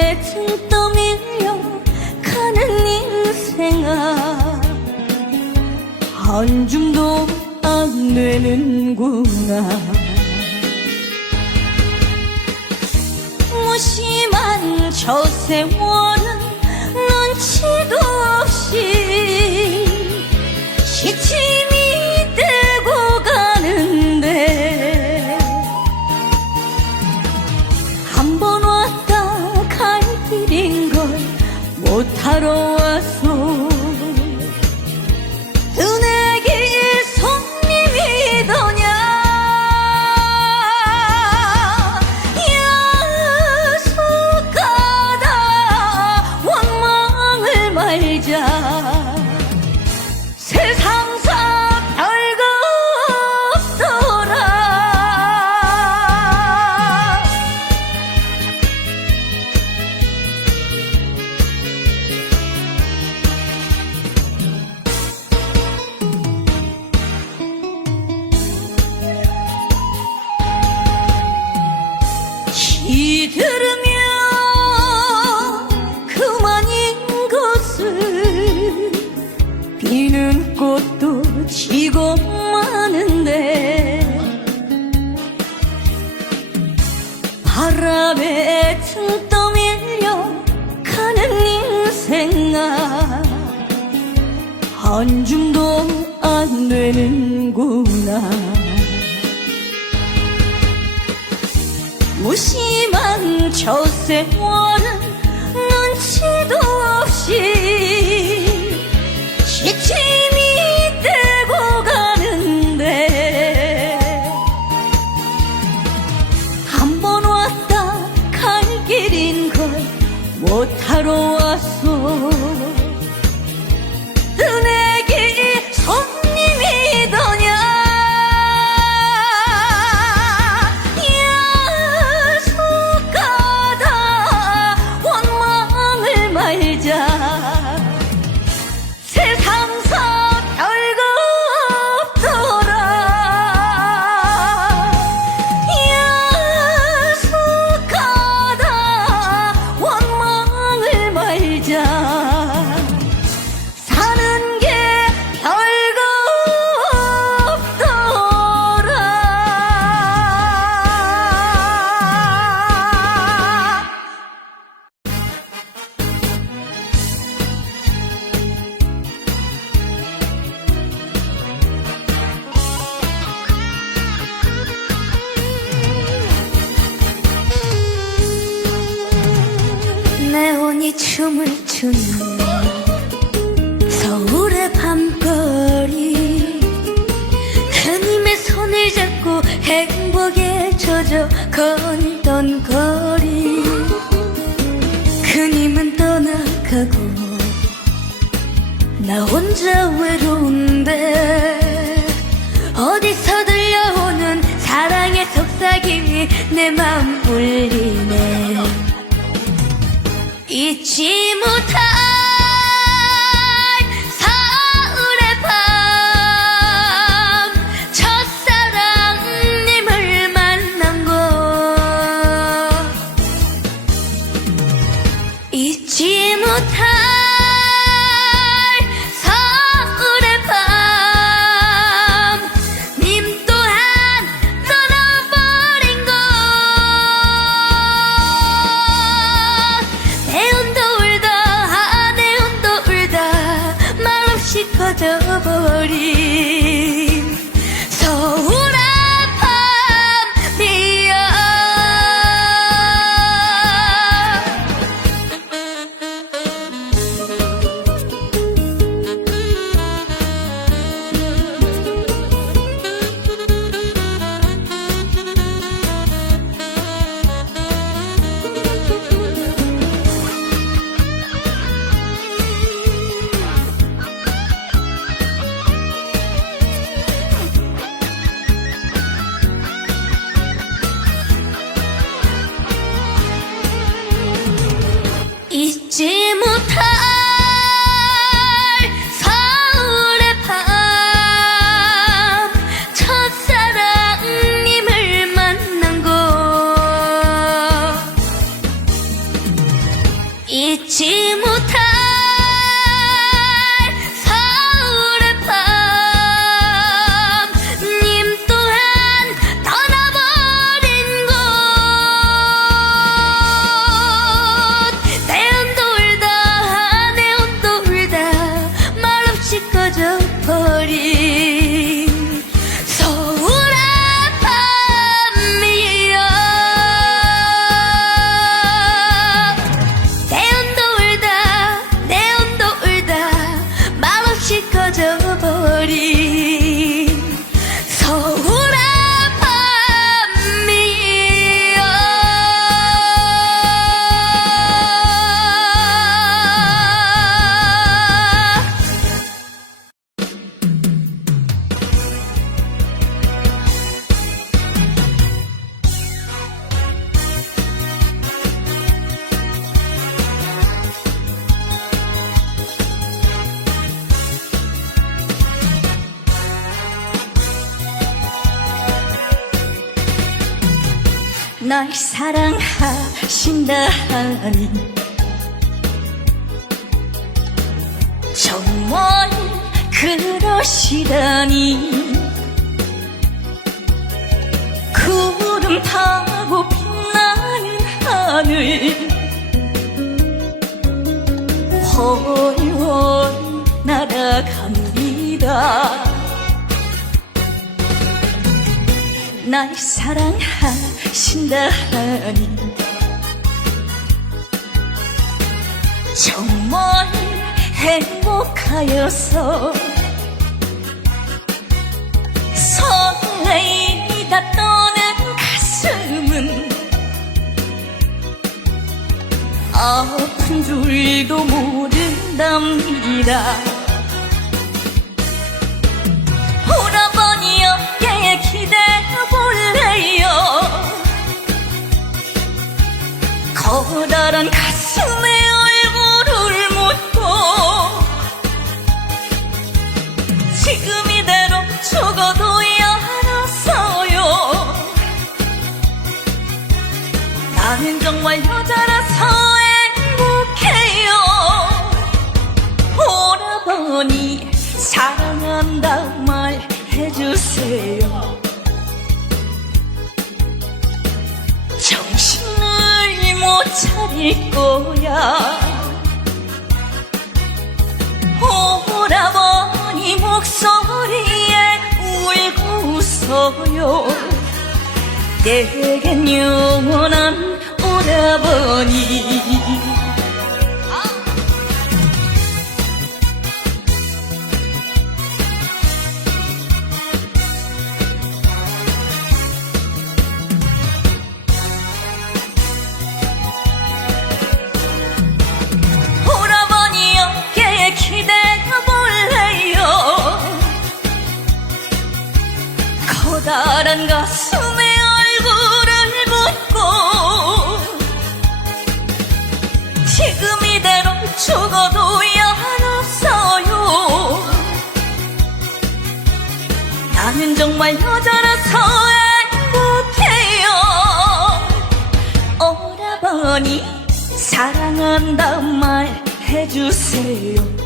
대충 떠밀려 가는 인생아. 한 줌도 안 되는구나. 무심한 저 세월 숨기고 마는데 바람에 등 떠밀려 가는 인생아 한 줌도 안 되는구나. 무심한 저 세월은 눈치도 없이 tune in. 잊지 못하 사랑하신다니 정말 그러시다니 구름 타고 빛나는 하늘 훨훨 날아갑니다. 날 사랑하신다니 정말 행복하여서 설레이다 떠는 가슴은 아픈 줄도 모른답니다 차릴 거야 오라버니 목소리에 울고 웃어요. 내겐 영원한 오라버니 가슴에 얼굴을 묻고 지금 이대로 죽어도 양없어요. 나는 정말 여자라서 행복해요. 오라버니 사랑한다 말 해주세요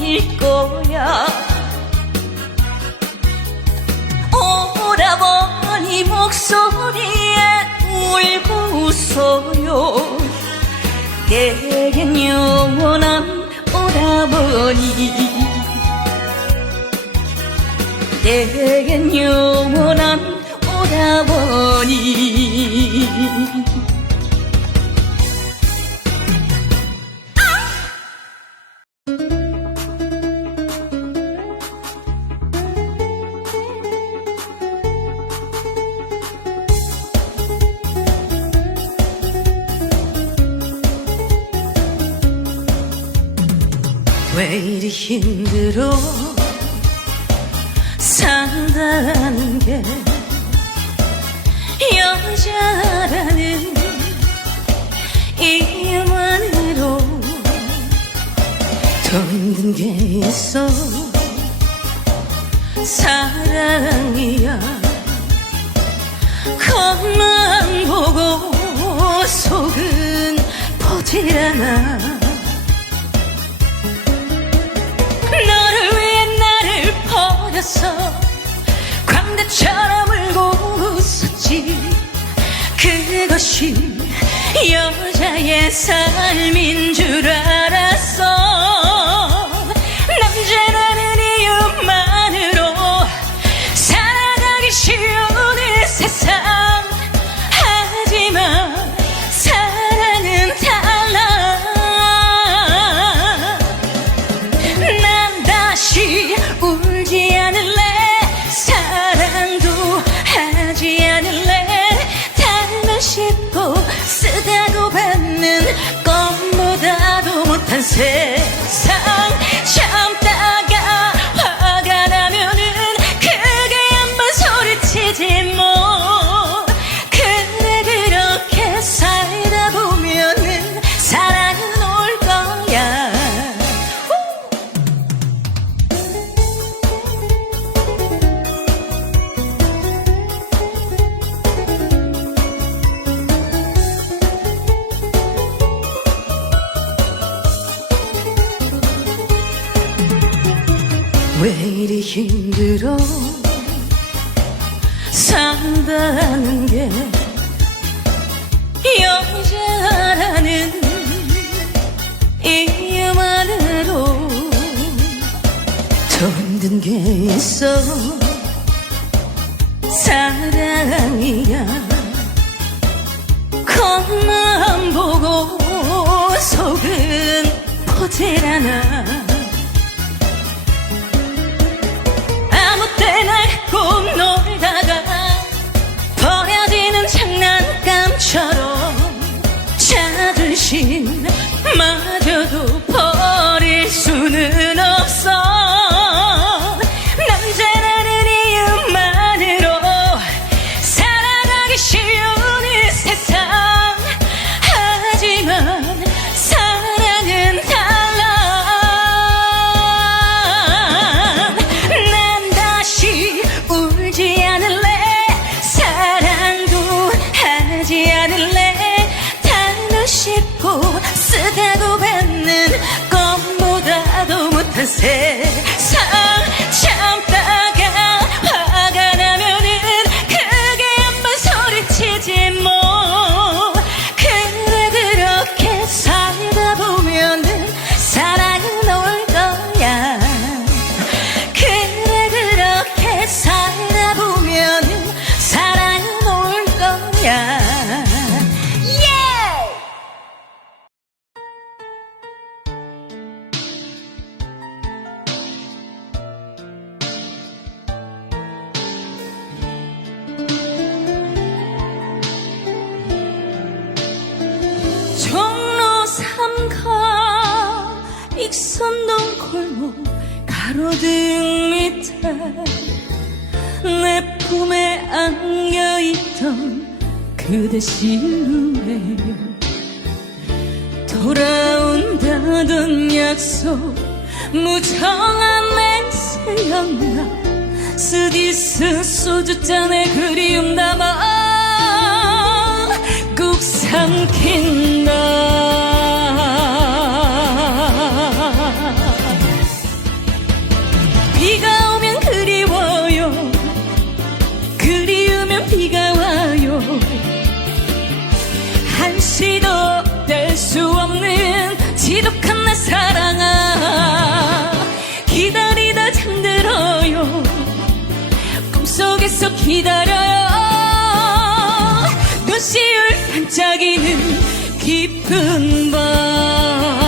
못 차릴 거야 오라버니 목소리에 울고 웃어요. 내겐 영원한 오라버니. 내겐 영원한 오라버니 사랑이야 겉만 보고 속은 보질 않아 너를 위해 나를 버렸어. 광대처럼 울고 웃었지. 그것이 여자의 삶인 줄 알았어. 왜 이리 힘들어? 산다는 게 여자라는 이유만으로 더 힘든 게 있어. 사랑이야. 겉만 보고 속은 퍼지라나. 그대 실루에 돌아온다던 약속 무정한 냄새였나? 스디스 소주잔에 그리움 남아 꾹 삼킨 기다려요. 눈시울 반짝이는 깊은 밤.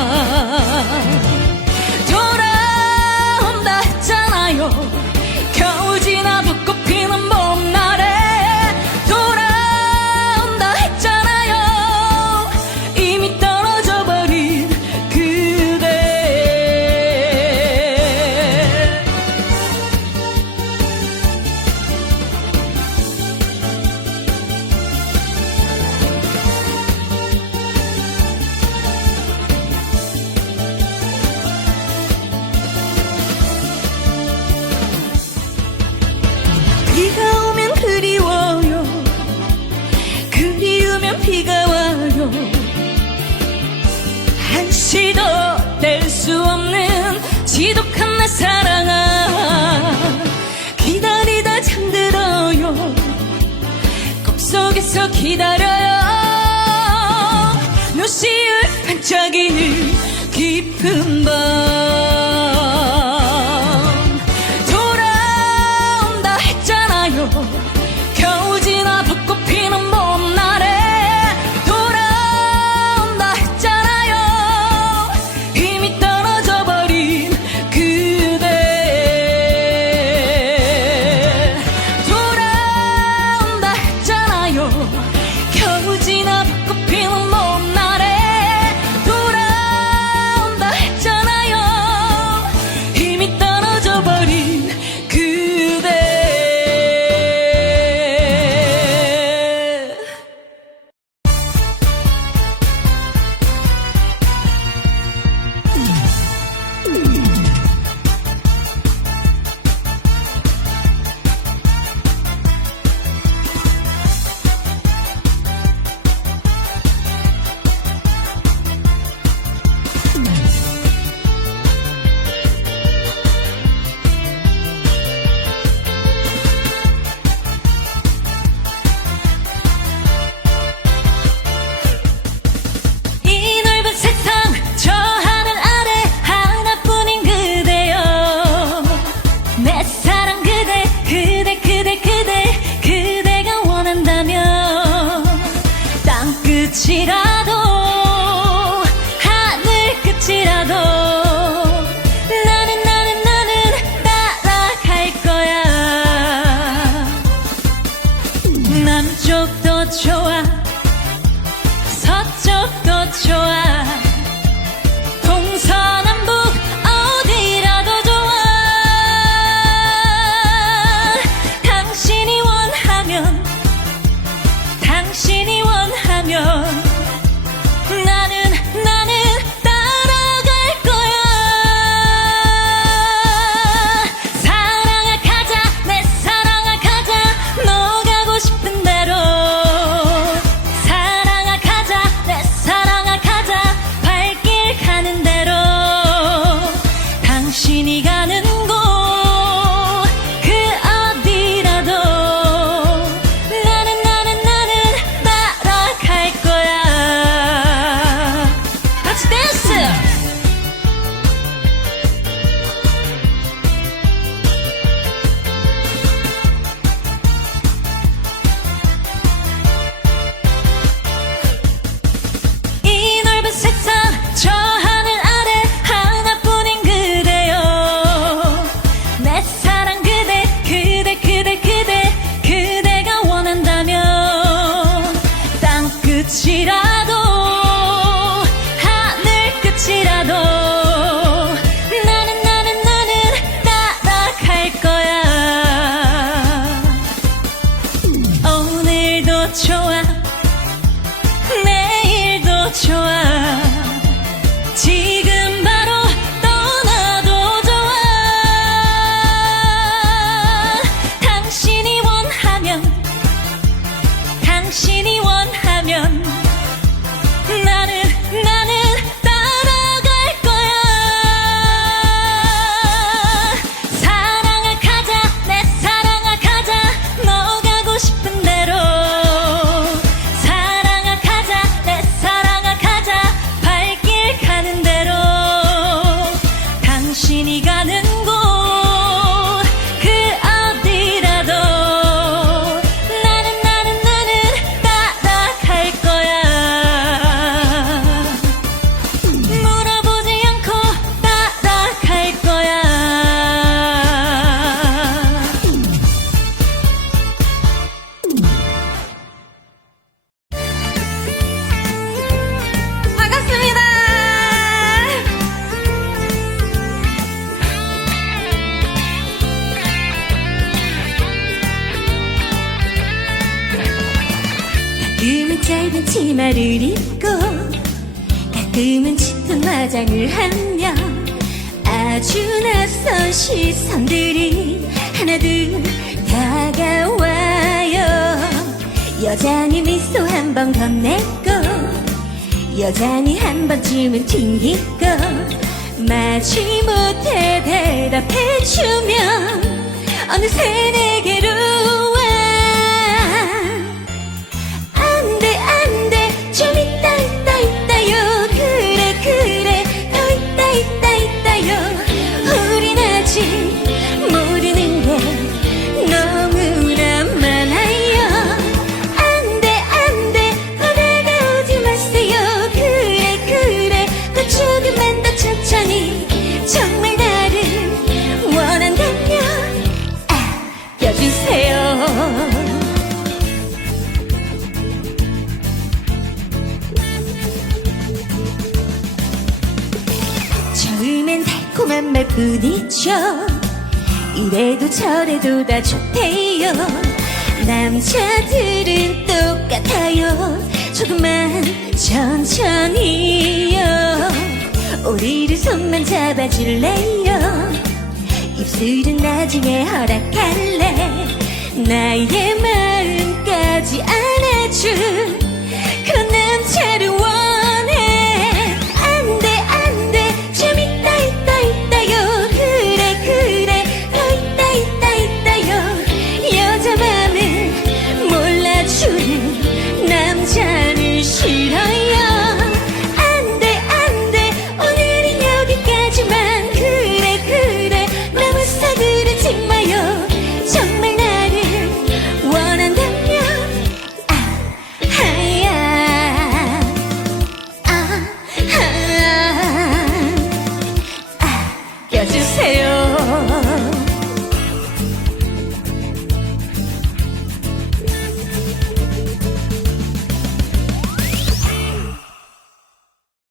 내 사랑아. 기다리다 잠들어요. 꿈속에서 기다려요. 눈시울 반짝이는 깊은 밤. 좋아. 내일도 좋아. 여전히 미소 한 번 건넸고 여전히 한 번쯤은 튕기고 마치 못해 대답해주면 어느새 내게로 뿐이죠 이래도 저래도 다 좋대요. 남자들은 똑같아요. 조금만 천천히요. 우리를 손만 잡아줄래요? 입술은 나중에 허락할래? 나의 마음까지 안아줄 그런 남자